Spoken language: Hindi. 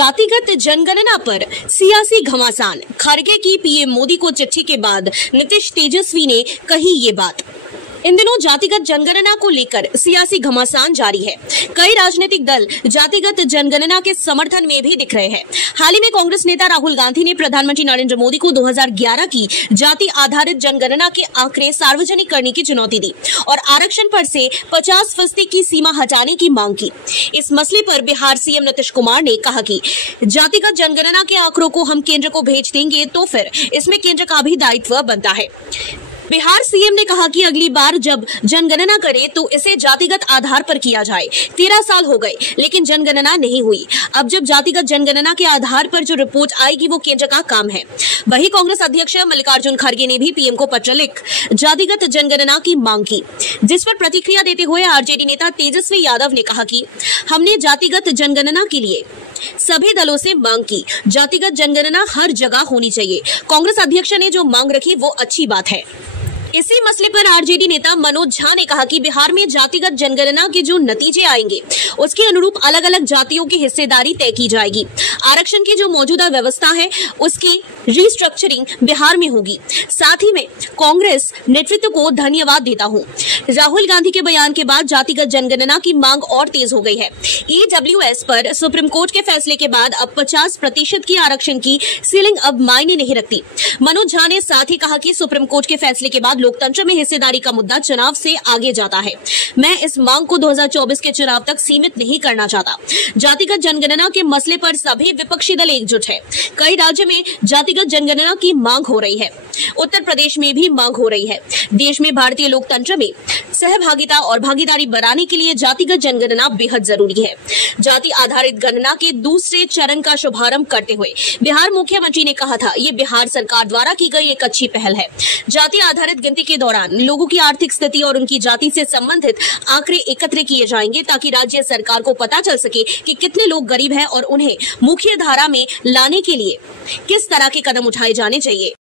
जातिगत जनगणना पर सियासी घमासान। खड़गे की पीएम मोदी को चिट्ठी के बाद नीतीश तेजस्वी ने कही ये बात। इन दिनों जातिगत जनगणना को लेकर सियासी घमासान जारी है। कई राजनीतिक दल जातिगत जनगणना के समर्थन में भी दिख रहे हैं। हाल ही में कांग्रेस नेता राहुल गांधी ने प्रधानमंत्री नरेंद्र मोदी को 2011 की जाति आधारित जनगणना के आंकड़े सार्वजनिक करने की चुनौती दी और आरक्षण पर से 50% की सीमा हटाने की मांग की। इस मसले पर बिहार सीएम नीतीश कुमार ने कहा कि जातिगत जनगणना के आंकड़ों को हम केंद्र को भेज देंगे तो फिर इसमें केंद्र का भी दायित्व बनता है। बिहार सीएम ने कहा कि अगली बार जब जनगणना करे तो इसे जातिगत आधार पर किया जाए। 13 साल हो गए लेकिन जनगणना नहीं हुई। अब जब जातिगत जनगणना के आधार पर जो रिपोर्ट आएगी वो केंद्र का काम है। वहीं कांग्रेस अध्यक्ष मल्लिकार्जुन खड़गे ने भी पीएम को पत्र लिख जातिगत जनगणना की मांग की, जिस पर प्रतिक्रिया देते हुए आरजेडी नेता तेजस्वी यादव ने कहा कि हमने जातिगत जनगणना के लिए सभी दलों से मांग की। जातिगत जनगणना हर जगह होनी चाहिए। कांग्रेस अध्यक्ष ने जो मांग रखी वो अच्छी बात है। इसी मसले पर आरजेडी नेता मनोज झा ने कहा कि बिहार में जातिगत जनगणना के जो नतीजे आएंगे उसके अनुरूप अलग अलग जातियों की हिस्सेदारी तय की जाएगी। आरक्षण की जो मौजूदा व्यवस्था है उसकी रिस्ट्रक्चरिंग बिहार में होगी। साथ ही में कांग्रेस नेतृत्व को धन्यवाद देता हूं। राहुल गांधी के बयान के बाद जातिगत जनगणना की मांग और तेज हो गई है। ईडब्ल्यूएस पर सुप्रीम कोर्ट के फैसले के बाद अब 50% की आरक्षण की सीलिंग अब मायने नहीं रखती। मनोज झा ने साथ ही कहा कि सुप्रीम कोर्ट के फैसले के बाद लोकतंत्र में हिस्सेदारी का मुद्दा चुनाव से आगे जाता है। मैं इस मांग को 2024 के चुनाव तक सीमित नहीं करना चाहता। जातिगत जनगणना के मसले पर सभी विपक्षी दल एकजुट है। कई राज्य में जातिगत जनगणना की मांग हो रही है। उत्तर प्रदेश में भी मांग हो रही है। देश में भारतीय लोकतंत्र में सहभागिता और भागीदारी बढ़ाने के लिए जातिगत जनगणना बेहद जरूरी है। जाति आधारित गणना के दूसरे चरण का शुभारंभ करते हुए बिहार मुख्यमंत्री ने कहा था, ये बिहार सरकार द्वारा की गई एक अच्छी पहल है। जाति आधारित गिनती के दौरान लोगों की आर्थिक स्थिति और उनकी जाति से संबंधित आंकड़े एकत्र किए जाएंगे ताकि राज्य सरकार को पता चल सके कि कितने लोग गरीब हैं और उन्हें मुख्य धारा में लाने के लिए किस तरह के कदम उठाए जाने चाहिए।